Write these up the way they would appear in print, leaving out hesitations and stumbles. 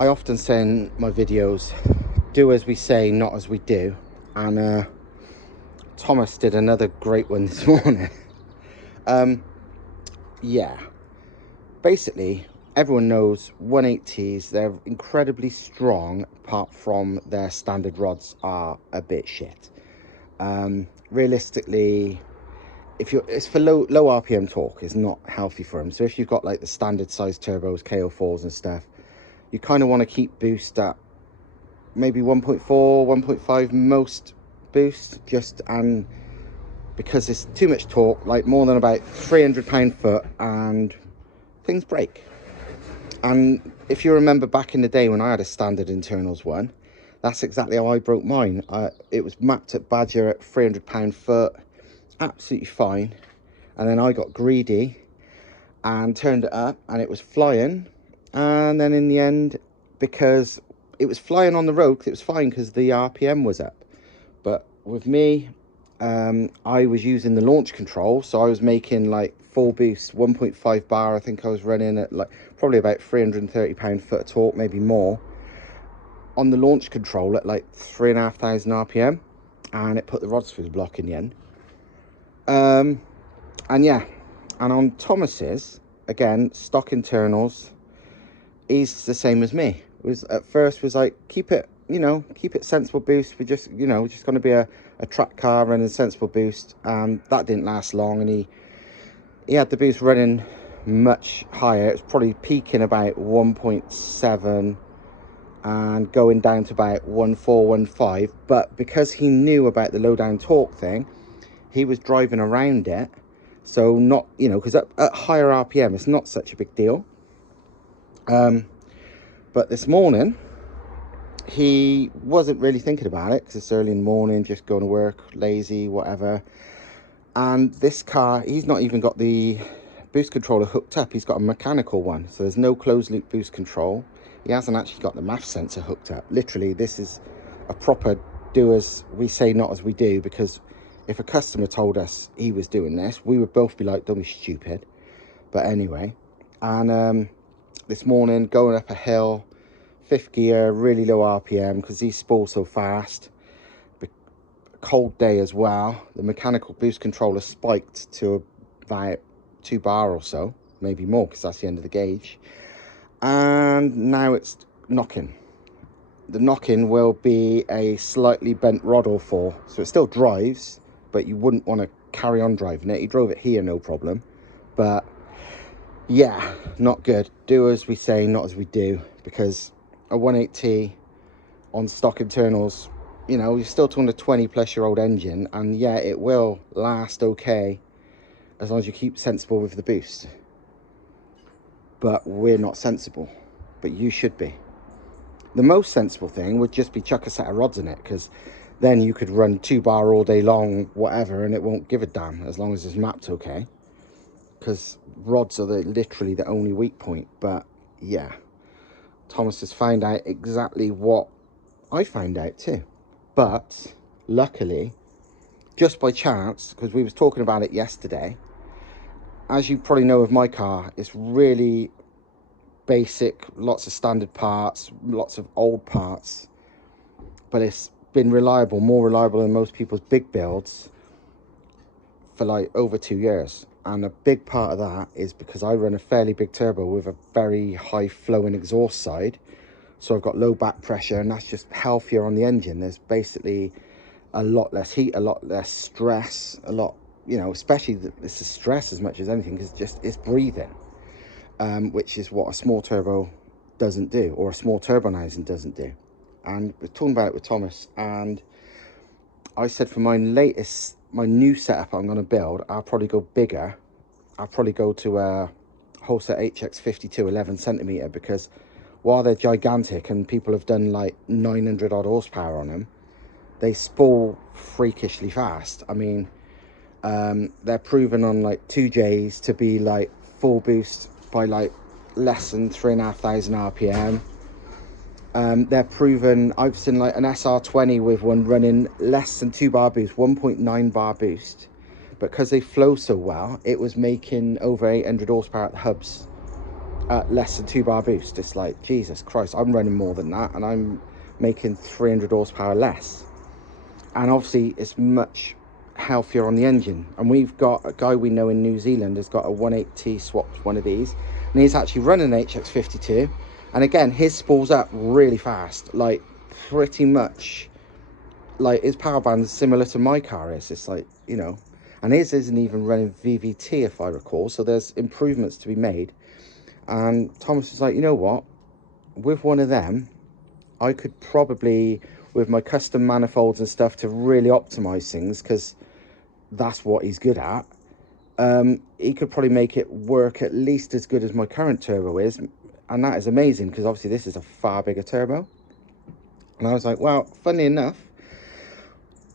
I often say in my videos, do as we say, not as we do. And Thomas did another great one this morning. Yeah, basically, everyone knows 180s, they're incredibly strong, apart from their standard rods are a bit shit. Realistically, if you're, it's for low RPM torque, is not healthy for them. So if you've got like the standard size turbos, KO4s and stuff, you kind of want to keep boost at maybe 1.4, 1.5 most boost, just and because it's too much torque, like more than about 300 pound-foot, and things break. And if you remember back in the day when I had a standard internals one, that's exactly how I broke mine. It was mapped at Badger at 300 pound-foot, absolutely fine. And then I got greedy and turned it up, and it was flying. And then in the end, because it was flying on the road, it was fine because the RPM was up. But with me, I was using the launch control, so I was making like full boost 1.5 bar. I think I was running at like probably about 330 pound-foot of torque, maybe more, on the launch control at like 3,500 RPM, and it put the rods through the block in the end. And yeah, and on Thomas's, again, stock internals, he's the same as me. It was at first was like, keep it, keep it sensible boost. We just, just going to be a track car running sensible boost. That didn't last long, and he had the boost running much higher. It was probably peaking about 1.7 and going down to about 1.4, 1.5. But because he knew about the low down torque thing, he was driving around it. So not, because at higher RPM, it's not such a big deal. But this morning, he wasn't really thinking about it because it's early in the morning, just going to work, lazy, whatever. And this car, he's not even got the boost controller hooked up. He's got a mechanical one, so there's no closed loop boost control. He hasn't actually got the MAF sensor hooked up. Literally, this is a proper do as we say, not as we do, because if a customer told us he was doing this, we would both be like, don't be stupid. But anyway, and this morning, going up a hill, 5th gear, really low RPM because these spool so fast. Cold day as well. The mechanical boost controller spiked to about 2 bar or so, maybe more because that's the end of the gauge. And now it's knocking. The knocking will be a slightly bent rod or four, so it still drives, but you wouldn't want to carry on driving it. He drove it here, no problem. But yeah, not good. Do as we say, not as we do, because a 180 on stock internals, you're still talking a 20 plus year old engine, and yeah, it will last okay as long as you keep sensible with the boost. But we're not sensible, but you should be. The most sensible thing would just be chuck a set of rods in it, because then you could run 2 bar all day long, whatever, and it won't give a damn as long as it's mapped okay, because rods are literally the only weak point. But yeah, Thomas has found out exactly what I found out too. But luckily, just by chance, because we was talking about it yesterday, as you probably know with my car, it's really basic, lots of standard parts, lots of old parts, but it's been reliable, more reliable than most people's big builds for like over 2 years. And a big part of that is because I run a fairly big turbo with a very high flowing exhaust side, so I've got low back pressure, and that's just healthier on the engine. There's basically a lot less heat, a lot less stress, a lot, especially this is stress as much as anything, because it's breathing, which is what a small turbo doesn't do, or a small turbonizing doesn't do. And we're talking about it with Thomas, and I said for my new setup I'm going to build, I'll probably go bigger. I'll probably go to a Holset HX52 11 centimeter, because while they're gigantic and people have done like 900 odd horsepower on them, they spool freakishly fast. I mean, they're proven on like 2Js to be like full boost by like less than 3,500 RPM. They're proven, I've seen like an SR20 with one running less than 2 bar boost, 1.9 bar boost, but because they flow so well, it was making over 800 horsepower at the hubs. at less than 2 bar boost. It's like, Jesus Christ, I'm running more than that and I'm making 300 horsepower less. And obviously it's much healthier on the engine. And we've got a guy we know in New Zealand has got a 180 swapped one of these, and he's actually running an HX52, and again his spools up really fast, like pretty much like his power band is similar to my car is. It's like, you know, and his isn't even running VVT if I recall, so there's improvements to be made. And Thomas was like, you know what, with one of them I could probably, with my custom manifolds and stuff, to really optimize things, because that's what he's good at, he could probably make it work at least as good as my current turbo is. And that is amazing, because obviously this is a far bigger turbo. And I was like, well, funnily enough,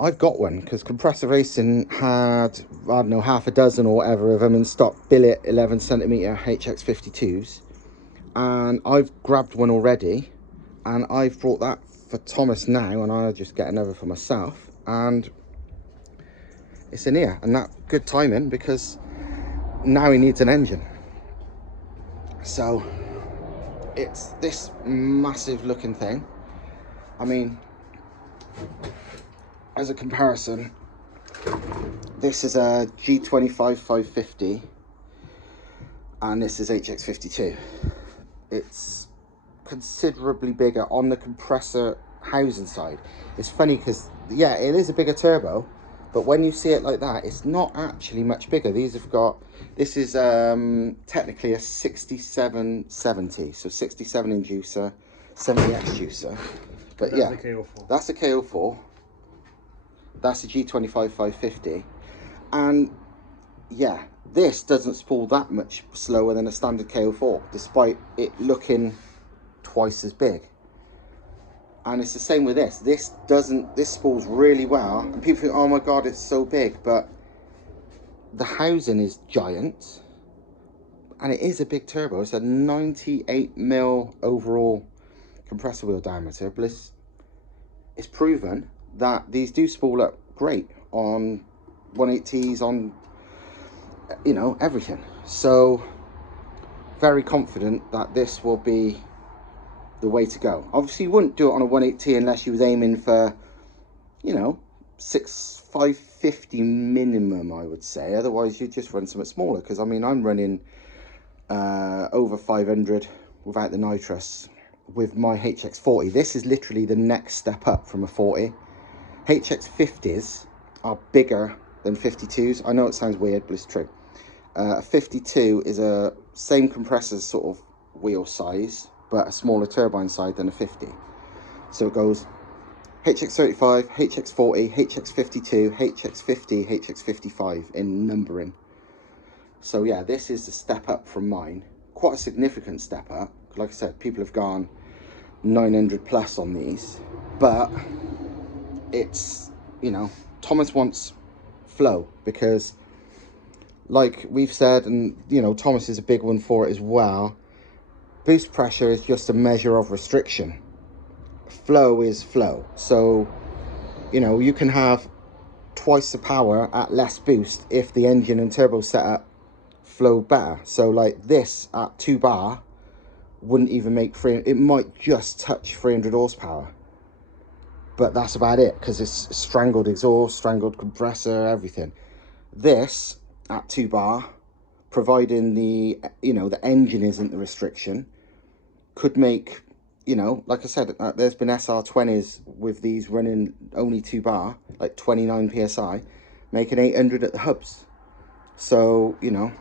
I've got one, because Compressor Racing had, I don't know, half a dozen or whatever of them in stock, billet 11cm HX52s, and I've grabbed one already, and I've brought that for Thomas now, and I'll just get another for myself, and it's in here. And that good timing, because now he needs an engine. So it's this massive looking thing. I mean, as a comparison, this is a G25 550 and this is HX52. It's considerably bigger on the compressor housing side. It's funny because, yeah, it is a bigger turbo, but when you see it like that, it's not actually much bigger. These have got, this is technically a 6770, so 67 inducer, 70x juicer. But that's, yeah, a KO4. That's a KO4. That's a G25 550. And yeah, this doesn't spool that much slower than a standard KO4, despite it looking twice as big. And it's the same with this. This spools really well, and people think, oh my god, it's so big, but the housing is giant, and it is a big turbo. It's a 98mm overall compressor wheel diameter, but it's proven that these do spool up great on 180s, on, you know, everything. So very confident that this will be the way to go. Obviously you wouldn't do it on a 180 unless you was aiming for, you know, 550 minimum, I would say. Otherwise you'd just run something smaller, because I mean I'm running over 500 without the nitrous with my HX40. This is literally the next step up from a 40. HX50s are bigger than 52s. I know it sounds weird, but it's true. A 52 is a same compressor sort of wheel size, but a smaller turbine side than a 50. So it goes HX35, HX40, HX52, HX50, HX55 in numbering. So yeah, this is the step up from mine. Quite a significant step up. Like I said, people have gone 900 plus on these, but it's, you know, Thomas wants flow, because like we've said, and you know, Thomas is a big one for it as well, boost pressure is just a measure of restriction. Flow is flow. So, you know, you can have twice the power at less boost if the engine and turbo setup flow better. So like this at 2 bar wouldn't even make it might just touch 300 horsepower, but that's about it, because it's strangled exhaust, strangled compressor, everything. This at 2 bar, providing the, you know, the engine isn't the restriction, could make, you know, like I said, there's been SR20s with these running only 2 bar, like 29 psi, making 800 at the hubs. So, you know,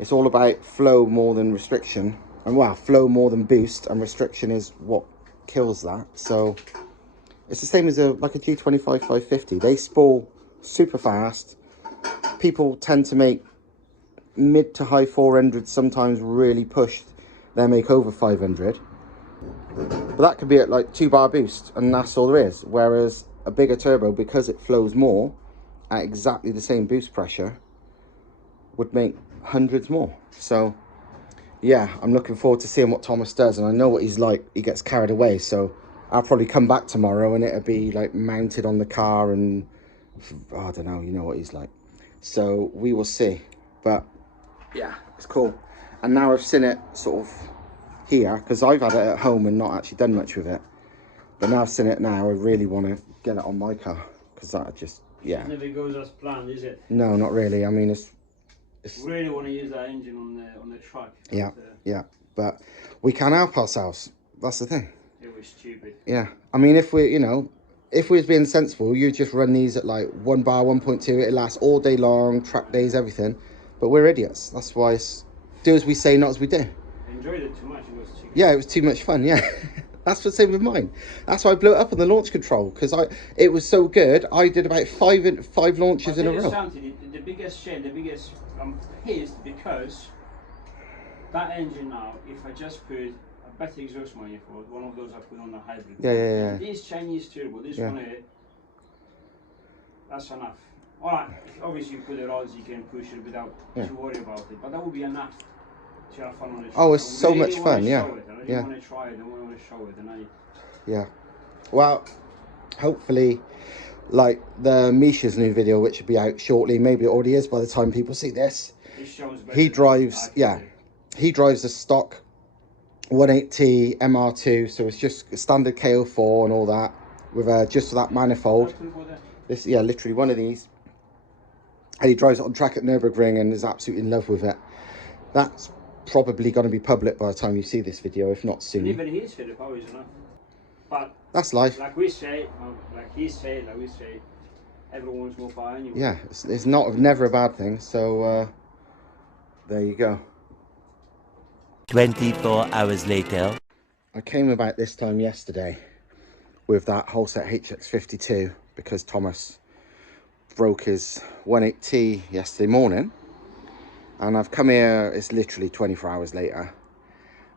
it's all about flow more than restriction, and well, flow more than boost, and restriction is what kills that. So it's the same as like a G25 550. They spool super fast. People tend to make mid to high 400s, sometimes really pushed, they make over 500. But that could be at like 2 bar boost, and that's all there is. Whereas a bigger turbo, because it flows more at exactly the same boost pressure, would make hundreds more. So yeah, I'm looking forward to seeing what Thomas does, and I know what he's like. He gets carried away, so I'll probably come back tomorrow and it'll be like mounted on the car, and I don't know, you know what he's like. So we will see. But yeah, it's cool. And now I've seen it sort of here, because I've had it at home and not actually done much with it. But now I've seen it now, I really want to get it on my car, because that just, yeah. It never goes as planned, is it? No, not really. I mean, it's really want to use that engine on the truck. Yeah, yeah. But we can't help ourselves. That's the thing. It was stupid. Yeah. I mean, if we, you know, if we was being sensible, you just run these at like 1 bar, 1.2. It lasts all day long, track days, everything. But we're idiots. That's why it's do as we say, not as we do. I enjoyed it too much. It was too. Yeah, it was too much fun. Yeah. That's the same with mine. That's why I blew it up on the launch control, because it was so good. I did about five launches in a row. The biggest shame, I'm pissed because that engine now, if I just put a better exhaust manifold, one of those I put on the hybrid. Yeah. This Chinese turbo, this one here, that's enough. Alright, obviously you put the rods, you can push it without to worry about it, but that would be enough to have fun on the track. Oh, it's so much fun, yeah. I really want to try it, I want to show it, Yeah. Well, hopefully, like the Misha's new video, which will be out shortly, maybe it already is by the time people see this. He drives, he drives a stock 180 MR2, so it's just a standard KO4 and all that, with just that manifold. This, yeah, literally one of these. And he drives it on track at Nürburgring and is absolutely in love with it. That's probably going to be public by the time you see this video, if not soon. And even his Philip always enough. But that's life. Like we say, everyone's more power anyway. Yeah, it's never a bad thing. So there you go. 24 hours later. I came about this time yesterday with that whole set HX52 because Thomas broke his 180 yesterday morning. And I've come here, it's literally 24 hours later.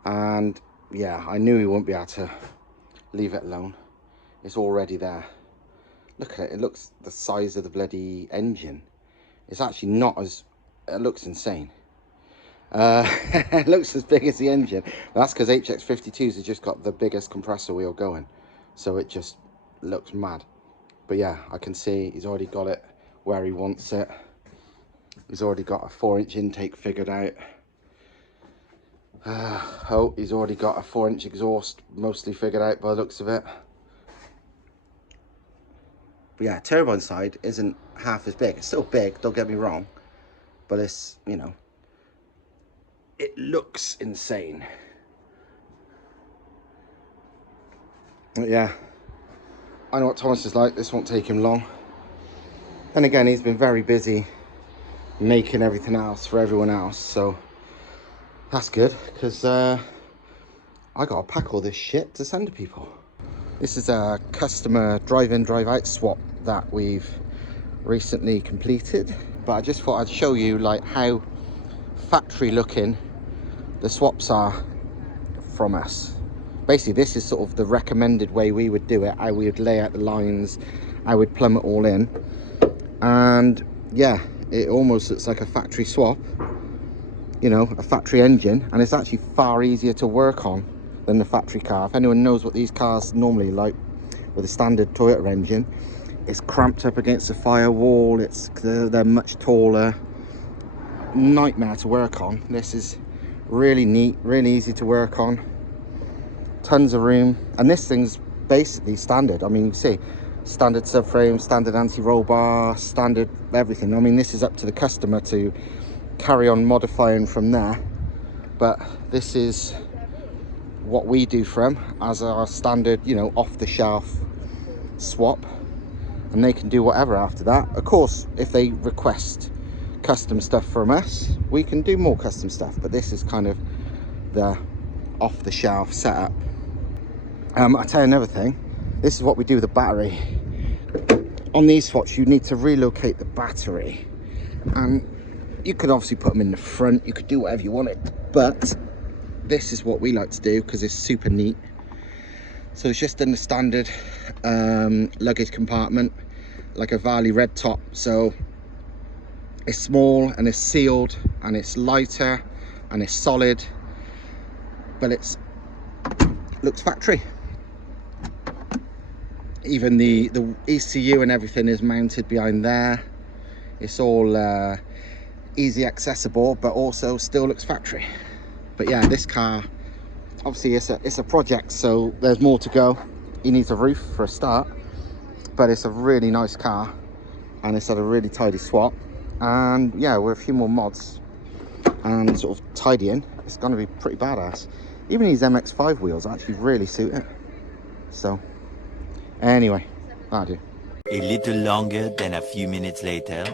And yeah, I knew he wouldn't be able to leave it alone. It's already there. Look at it, it looks the size of the bloody engine. It's actually not as, it looks insane. It looks as big as the engine. That's because HX52s have just got the biggest compressor wheel going. So it just looks mad. But yeah, I can see he's already got it where he wants it. He's already got a 4-inch intake figured out. Oh, he's already got a 4-inch exhaust mostly figured out by the looks of it. But yeah, turbine side isn't half as big. It's still big, don't get me wrong. But it's, you know, it looks insane. But yeah, I know what Thomas is like. This won't take him long. And again, he's been very busy making everything else for everyone else, so that's good, because I gotta pack all this shit to send to people. This is a customer drive-in drive-out swap that we've recently completed, but I just thought I'd show you like how factory looking the swaps are from us. Basically this is sort of the recommended way we would do it, how we would lay out the lines, how we'd plumb it all in, and yeah, it almost looks like a factory swap, you know, a factory engine, and it's actually far easier to work on than the factory car. If anyone knows what these cars normally like with a standard Toyota engine, it's cramped up against the firewall, they're much taller, nightmare to work on. This is really neat, really easy to work on, tons of room, and this thing's basically standard. I mean, you see standard subframe, standard anti-roll bar, standard everything. I mean, this is up to the customer to carry on modifying from there, but this is what we do for them as our standard, you know, off-the-shelf swap, and they can do whatever after that. Of course, if they request custom stuff from us, we can do more custom stuff, but this is kind of the off-the-shelf setup. I'll tell you another thing. This is what we do with the battery. On these swaps, you need to relocate the battery, and you could obviously put them in the front, you could do whatever you wanted, but this is what we like to do because it's super neat. So it's just in the standard luggage compartment, like a Varley red top. So it's small and it's sealed and it's lighter and it's solid, but it's looks factory. Even the ECU and everything is mounted behind there. It's all easy accessible, but also still looks factory. But yeah, this car, obviously it's a project, so there's more to go. He needs a roof for a start, but it's a really nice car, and it's had a really tidy swap. And yeah, with a few more mods and sort of tidying, it's going to be pretty badass. Even these MX5 wheels actually really suit it. So anyway, that'll do. A little longer than a few minutes later.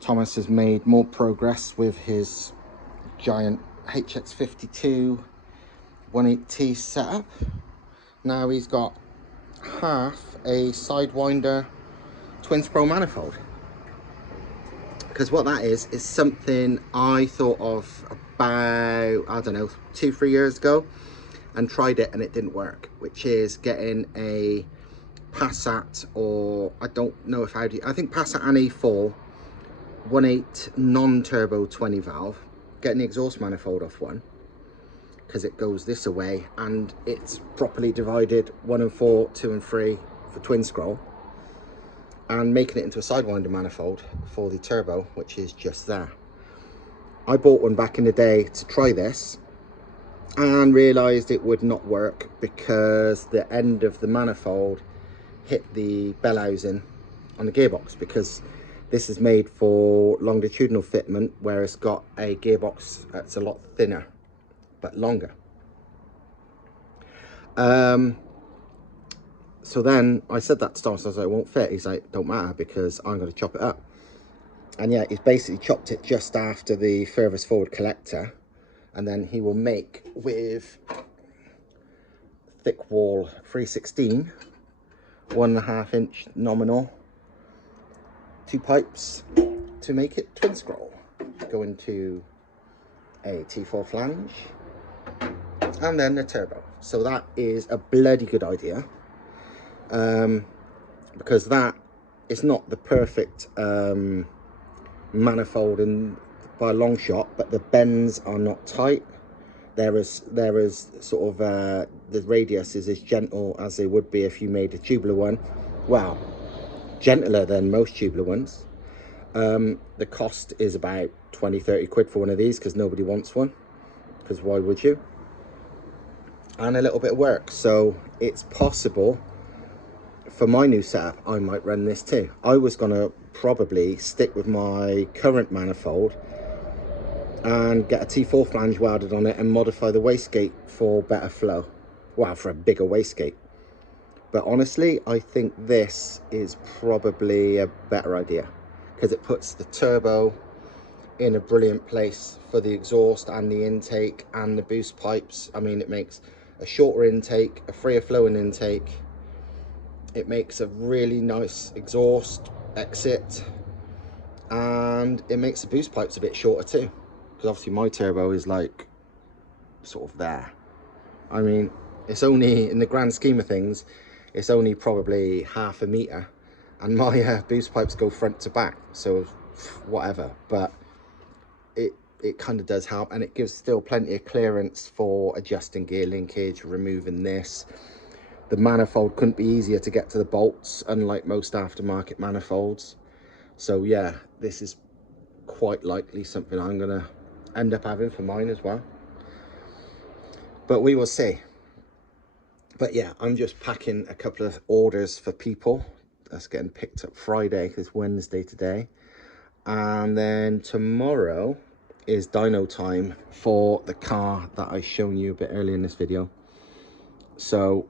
Thomas has made more progress with his giant HX52 18T setup. Now he's got half a Sidewinder twin scroll manifold. Because what that is something I thought of about, I don't know, 2-3 years ago, and tried it and it didn't work, which is getting a Passat, or I don't know if Audi, I think Passat and A4 1.8 non-turbo 20 valve, getting the exhaust manifold off one, because it goes this away and it's properly divided 1 and 4, 2 and 3 for twin scroll, and making it into a Sidewinder manifold for the turbo, which is just there. I bought one back in the day to try this and realized it would not work because the end of the manifold hit the bell housing on the gearbox, because this is made for longitudinal fitment, where it's got a gearbox that's a lot thinner but longer. So then I said that to Thomas, I was like, it won't fit. He's like, don't matter, because I'm going to chop it up. And yeah, he's basically chopped it just after the furthest forward collector, and then he will make with thick wall 316 1.5 inch nominal 2 pipes to make it twin scroll. Go into a T4 flange and then the turbo. So that is a bloody good idea, because that is not the perfect manifold in by a long shot, but the bends are not tight. There is sort of the radius is as gentle as they would be if you made a tubular one. Well, gentler than most tubular ones. The cost is about 20-30 quid for one of these, because nobody wants one, because why would you? And a little bit of work. So it's possible for my new setup I might run this too. I was going to probably stick with my current manifold and get a T4 flange welded on it and modify the wastegate for better flow, well, for a bigger wastegate. But honestly, I think this is probably a better idea, because it puts the turbo in a brilliant place for the exhaust and the intake and the boost pipes. I mean, it makes a shorter intake, a freer flowing intake. It makes a really nice exhaust exit, and it makes the boost pipes a bit shorter too, because obviously my turbo is like sort of there. I mean, it's only, in the grand scheme of things, it's only probably 1/2 meter, and my boost pipes go front to back, so whatever. But it kind of does help, and it gives still plenty of clearance for adjusting gear linkage, removing this. The manifold couldn't be easier to get to the bolts, unlike most aftermarket manifolds. So yeah, this is quite likely something I'm gonna end up having for mine as well, but we will see. But yeah, I'm just packing a couple of orders for people. That's getting picked up Friday, because it's Wednesday today. And then tomorrow is dyno time for the car that I've shown you a bit earlier in this video. So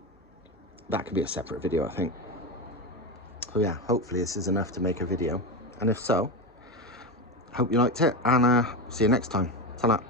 that could be a separate video, I think. So yeah, hopefully this is enough to make a video. And if so, hope you liked it, and see you next time. Ta-ra.